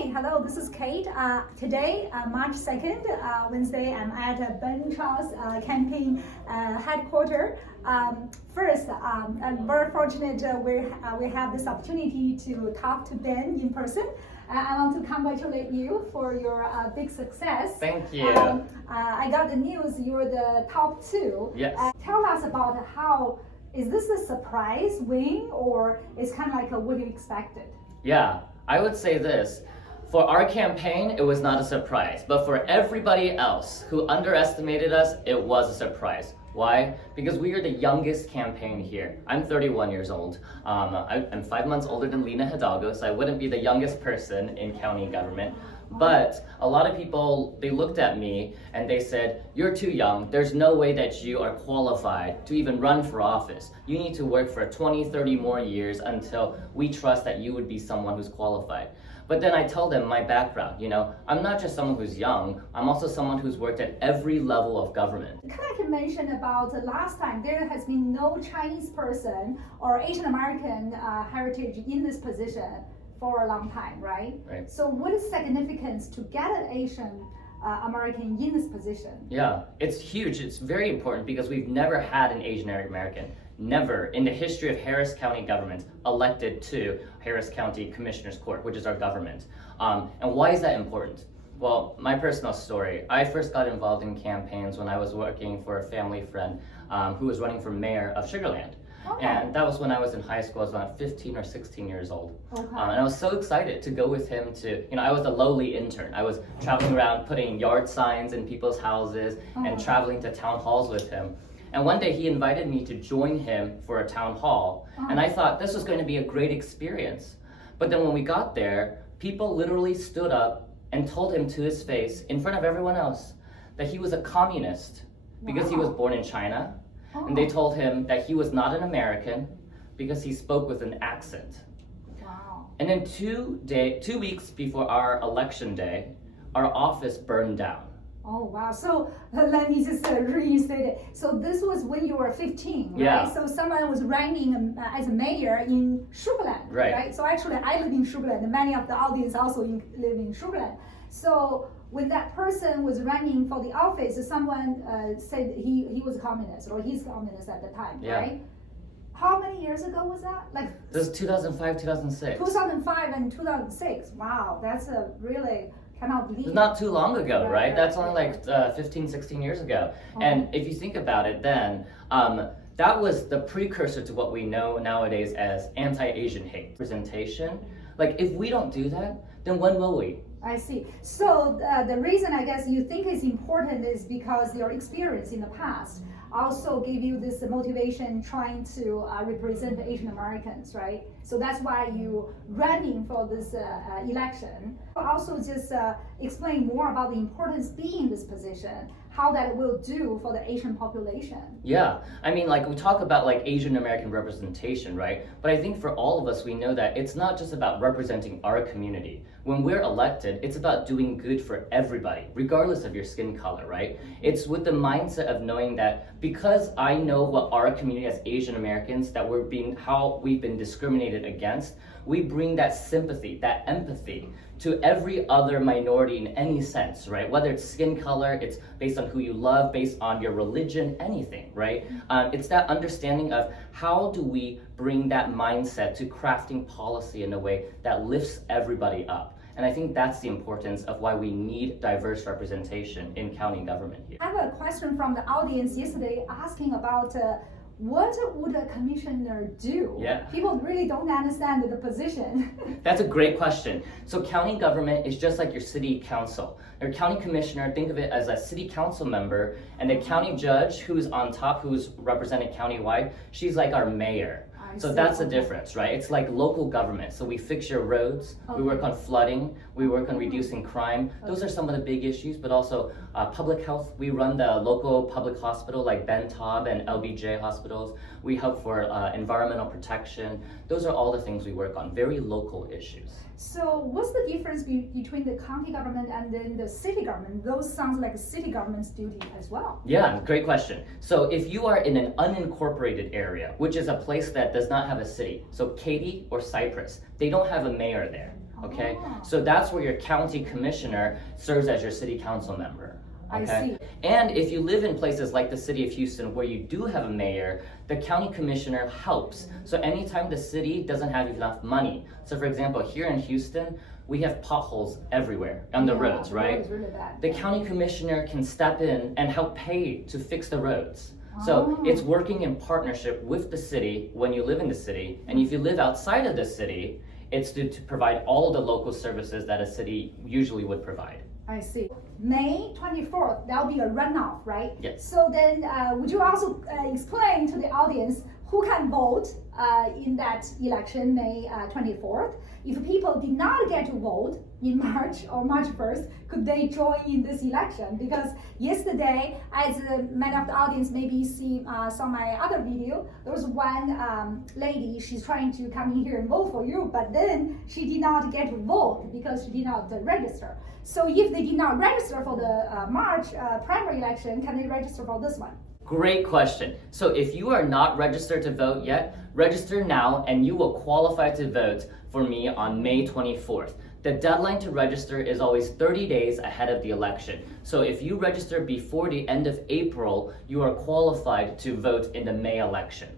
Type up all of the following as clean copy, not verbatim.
Hey, hello, this is Kate. Today, March 2nd, Wednesday, I'm at Ben Chow's campaign headquarters. First, I'm very fortunate we have this opportunity to talk to Ben in person. I want to congratulate you for your big success. Thank you. I got the news you're the top 2. Yes. Tell us about is this a surprise win or it's kind of like what you expected? Yeah, I would say this. For our campaign, it was not a surprise. But for everybody else who underestimated us, it was a surprise. Why? Because we are the youngest campaign here. I'm 31 years old. I'm 5 months older than Lena Hidalgo, so I wouldn't be the youngest person in county government. But a lot of people, they looked at me and they said, you're too young. There's no way that you are qualified to even run for office. You need to work for 20, 30 more years until we trust that you would be someone who's qualified. But then I tell them my background, I'm not just someone who's young, I'm also someone who's worked at every level of government. Can I mention about last time, there has been no Chinese person or Asian American heritage in this position for a long time, right? Right. So what is significance to get an Asian American in this position? Yeah, it's huge. It's very important because we've never had an Asian American. Never in the history of Harris County government elected to Harris County Commissioner's Court, which is our government. And why is that important? Well, my personal story, I first got involved in campaigns when I was working for a family friend who was running for mayor of Sugar Land. Okay. And that was when I was in high school. I was about 15 or 16 years old. Okay. And I was so excited to go with him to, I was a lowly intern. I was traveling around putting yard signs in people's houses and traveling to town halls with him. And one day he invited me to join him for a town hall. And I thought this was going to be a great experience. But then when we got there, people literally stood up and told him to his face, in front of everyone else, that he was a communist because he was born in China. And they told him that he was not an American because he spoke with an accent. Wow. And then 2 weeks before our election day, our office burned down. Oh, wow. So let me just reinstate it. So this was when you were 15, right? Yeah. So someone was running as a mayor in Sugar Land, right? So actually I live in Sugar Land, and many of the audience also live in Sugar Land. So when that person was running for the office, someone said he was a communist, or he's communist at the time, right? How many years ago was that? This is 2005, 2006. 2005 and 2006. Wow, that's a really... cannot believe. It's not too long ago, right? That's only like 15, 16 years ago. And if you think about it then, that was the precursor to what we know nowadays as anti-Asian hate. Representation. Like if we don't do that, then when will we? I see. So the reason I guess you think is important is because your experience in the past also gave you this motivation trying to represent the Asian Americans, right? So that's why you running for this election. Also just explain more about the importance being in this position, how that will do for the Asian population. Yeah, I mean, like we talk about like Asian American representation, right? But I think for all of us, we know that it's not just about representing our community. When we're elected, it's about doing good for everybody, regardless of your skin color, right? It's with the mindset of knowing that because I know what our community as Asian Americans, that how we've been discriminated against, we bring that sympathy, that empathy to every other minority in any sense, right? Whether it's skin color, it's based on who you love, based on your religion, anything, right? It's that understanding of how do we bring that mindset to crafting policy in a way that lifts everybody up. And I think that's the importance of why we need diverse representation in county government here. I have a question from the audience yesterday asking about what would a commissioner do? Yeah. People really don't understand the position. That's a great question. So county government is just like your city council. Your county commissioner, think of it as a city council member, and the county judge who's on top, who's represented countywide, she's like our mayor. So that's the difference, right? It's like local government. So we fix your roads, we work on flooding, we work on reducing crime. Those are some of the big issues, but also public health. We run the local public hospital like Ben Taub and LBJ hospitals. We help for environmental protection. Those are all the things we work on, very local issues. So what's the difference between the county government and then the city government? Those sounds like city government's duty as well. Yeah, great question. So if you are in an unincorporated area, which is a place that does not have a city, so Katy or Cypress, they don't have a mayor there. Okay, Oh. so that's where your county commissioner serves as your city council member. I Okay, see. and if you live in places like the city of Houston where you do have a mayor, the county commissioner helps. So anytime the city doesn't have enough money, so for example, here in Houston, we have potholes everywhere on the roads, right? Road is really bad. The county commissioner can step in and help pay to fix the roads. So Oh. it's working in partnership with the city when you live in the city, and if you live outside of the city, it's to provide all the local services that a city usually would provide. I see. May 24th, that'll be a runoff, right? Yes. So then, would you also explain to the audience who can vote in that election, May 24th? If people did not get to vote in March or March 1st, could they join in this election? Because yesterday, as many of the audience maybe saw my other video, there was one lady, she's trying to come in here and vote for you, but then she did not get to vote because she did not register. So if they did not register for the March primary election, can they register for this one? Great question. So if you are not registered to vote yet, register now and you will qualify to vote for me on May 24th. The deadline to register is always 30 days ahead of the election. So if you register before the end of April, you are qualified to vote in the May election.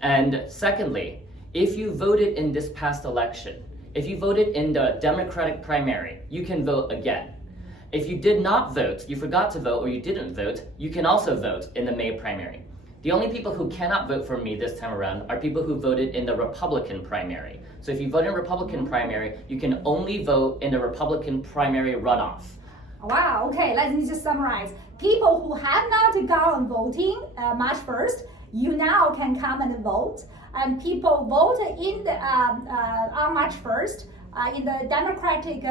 And secondly, if you voted in this past election, if you voted in the Democratic primary, you can vote again. If you did not vote, you forgot to vote, or you didn't vote, you can also vote in the May primary. The only people who cannot vote for me this time around are people who voted in the Republican primary. So if you vote in Republican primary, you can only vote in the Republican primary runoff. Wow, okay, let me just summarize. People who have not gone voting March 1st, you now can come and vote. And people vote in the, on March 1st in the Democratic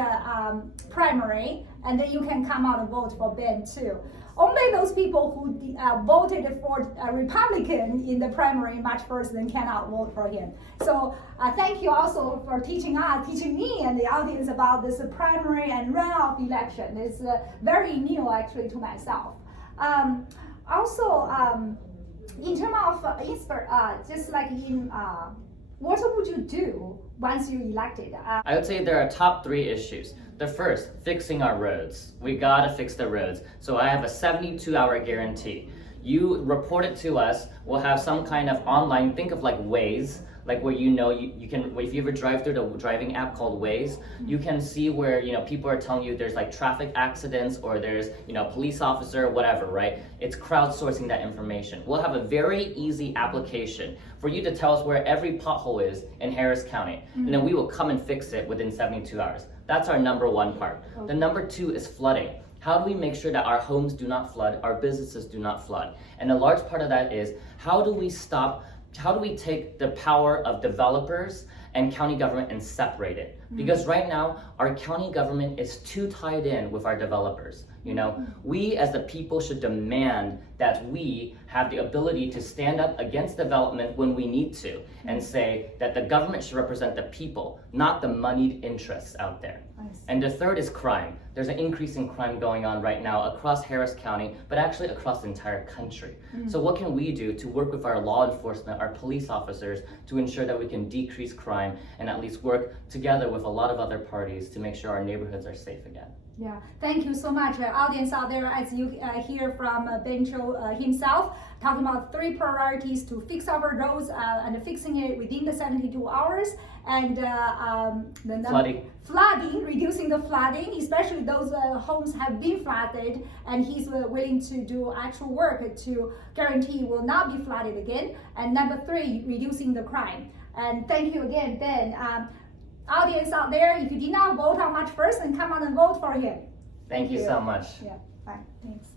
primary, and then you can come out and vote for Ben too. Only those people who voted for a Republican in the primary March 1st then cannot vote for him. So thank you also for teaching me and the audience about this primary and runoff election. It's very new actually to myself. In terms of just like in what would you do once you're elected? I would say there are top 3 issues. The first, fixing our roads. We gotta fix the roads. So I have a 72-hour guarantee. You report it to us, we'll have some kind of online, think of like Waze, like where you can, if you ever drive through the driving app called Waze, you can see where, people are telling you there's like traffic accidents or there's, police officer, whatever, right? It's crowdsourcing that information. We'll have a very easy application for you to tell us where every pothole is in Harris County, and then we will come and fix it within 72 hours. That's our number 1 part. The number 2 is flooding. How do we make sure that our homes do not flood, our businesses do not flood? And a large part of that is, how do we take the power of developers and county government and separate it? Because right now, our county government is too tied in with our developers. We as the people should demand that we have the ability to stand up against development when we need to, and say that the government should represent the people, not the moneyed interests out there. And the third is crime. There's an increase in crime going on right now across Harris County, but actually across the entire country. So what can we do to work with our law enforcement, our police officers, to ensure that we can decrease crime and at least work together with a lot of other parties to make sure our neighborhoods are safe again? Yeah, thank you so much, audience out there. As you hear from Ben Chou himself, talking about 3 priorities to fix our roads and fixing it within the 72 hours, and flooding, reducing the flooding, especially those homes have been flooded, and he's willing to do actual work to guarantee will not be flooded again. And number 3, reducing the crime. And thank you again, Ben. Audience out there, if you did not vote on March 1st, then come on and vote for him. Thank you so much. Yeah, bye. Thanks.